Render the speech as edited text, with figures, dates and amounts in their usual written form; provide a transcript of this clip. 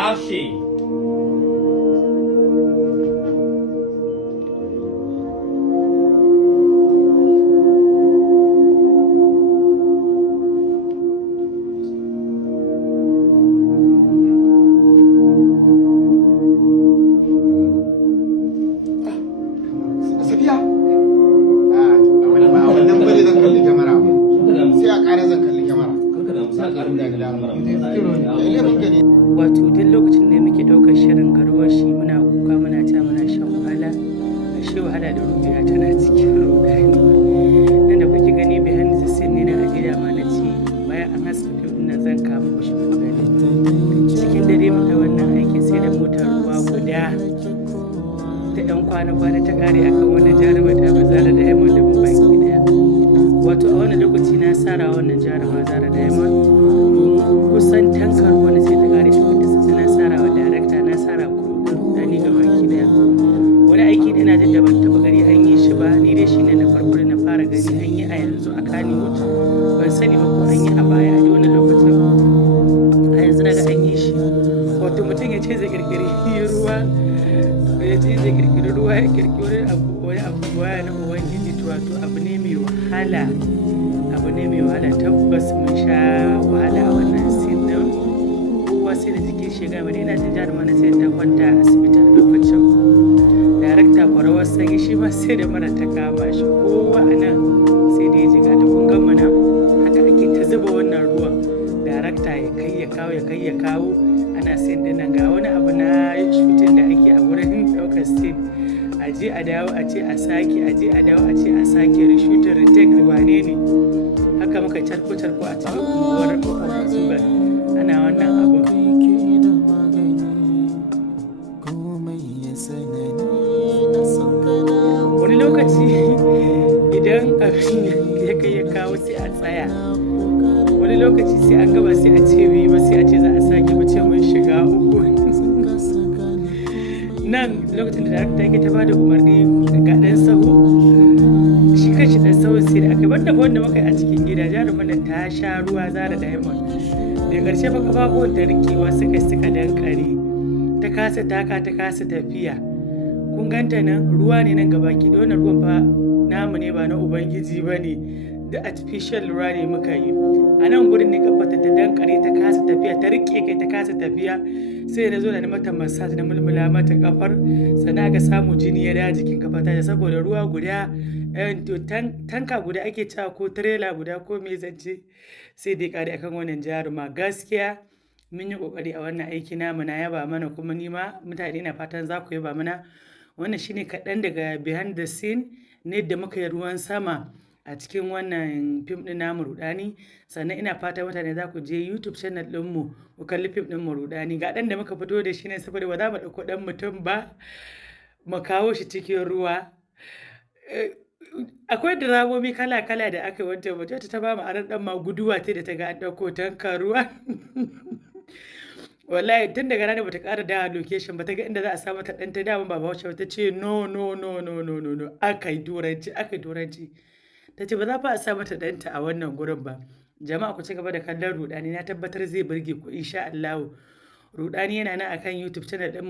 Action. Safiya? A wannan bari zan kalli kyamara ba. Sai a ƙara zan kalli kyamara. Wato duk lokacin da muke ɗaukar shirin garwashi muna kuka muna ta muna shan wahala, ashe wahala da rubiya tana cikin rudani. Dan da kuke gani behind the scene ne na gida ma na ce bayan an haska fim na zan kama ku shi gani. Cikin dare muka wannan aikin sai da motar ruwa guda ta ɗan kwana-kwana ta ƙare akan wannan jarumar ta Zara Diamond da mu baki ɗaya. Wato a wannan lokaci na sara wannan jarumar Zara Diamond kusan tankar wani sai ta ƙare ta wanda sai na sara wa darakta na sara kuɗin da ni ga baki ɗaya. Wani aiki ne na jin da ban taɓa gani an yi shi ba, ni dai shi ne na farko da na fara gani an yi a yanzu a Kannywood. Ban sani ba ko an yi a baya a wannan lokacin, a yanzu na ga an yi shi. Wato mutum ya ce zai ƙirƙiri ruwa, ya ce zai ƙirƙiri ruwa, ya ƙirƙiri wani abu baya na ubangiji, wato abu ne mai wahala, abu ne mai wahala. Tabbas mun sha wahala a wannan scene din, kowa sai da jikin shi gama. Ina jin jarumar na sai ta kwanta a asibiti a lokacin. Darakta kwarawar sanyi shi ma sai da mara ta kama shi, kowa a nan sai da ya jiga ta. Kun gama nan haka ake ta zuba wannan ruwan, darakta ya kai ya kawo, ya kai ya kawo. Ana scene din nan ga wani abu na shooting da ake a wurin ɗaukar scene, a je a dawo a ce a sake, a je a dawo a ce a sake, reshooting, retake, wane ne. Haka muka carko-carko a cikin unguwar Zubar ana wannan abun. Wani lokaci idan abin ya kai ya kawo sai a tsaya, wani lokaci sai an gaba sai a ce bai ba, sai a ce za a sake mu ce mun shiga uku. Nan lokacin da darakta yake ta bada umarni ga ɗan sahu, shi kanshi ɗan sahun sai da aka bar da wanda muka yi a cikin gida. Jaruman nan ta sha ruwa Zara Diamond, da ƙarshe fa kafafuwan ta rikewa suka dankare, ta kasa taka, ta kasa tafiya. Kun ganta nan ruwa ne nan gabaki ɗaya, wannan ruwan fa namu ne ba na ubangiji ba ne, da artificial ruwa ne muka yi. A nan gurin ne kafata ta dankare, ta kasa tafiya, ta rike kai ta kasa tafiya. Sai na zo da mata massage na mulmula mata kafar, sannan aka samu jini ya dawo jikin kafata saboda ruwa guda, tanka guda ake cewa ko trailer guda ko me zance, sai dai kare akan wannan jaruma. Gaskiya mun yi kokari a wannan aiki namu, na yaba mana, kuma ni ma mutane na fatan za ku yaba mana. Wannan shine kaɗan daga behind the scene ne da muka yi ruwan sama a cikin wannan fim ɗin namu Rudani. Sannan ina fata mutane za ku je YouTube channel ɗinmu ku kalli fim ɗin mu Rudani. Ga ɗan da muka fito da shi ne saboda ba za mu ɗauko ɗan mutum ba mu kawo shi cikin ruwa. Akwai diramomi kala-kala da aka yi wancan waje, ta ba mu aran ɗan ma guduwa ta da ta ga an ɗauko tanka ruwa. Wallahi tun daga ranar bata ƙara dawa location ba, ta ga inda za a sa mata ɗan ta dama ba Bahaushe ba, ta ce no no no no no no no, aka yi turanci. Ta ce ba za fa a sa mata ɗanta a wannan gurin ba. Jama'a ku ci gaba da kallon Rudani, na tabbatar zai burge ku insha Allahu. Rudani yana nan akan YouTube channel ɗinmu.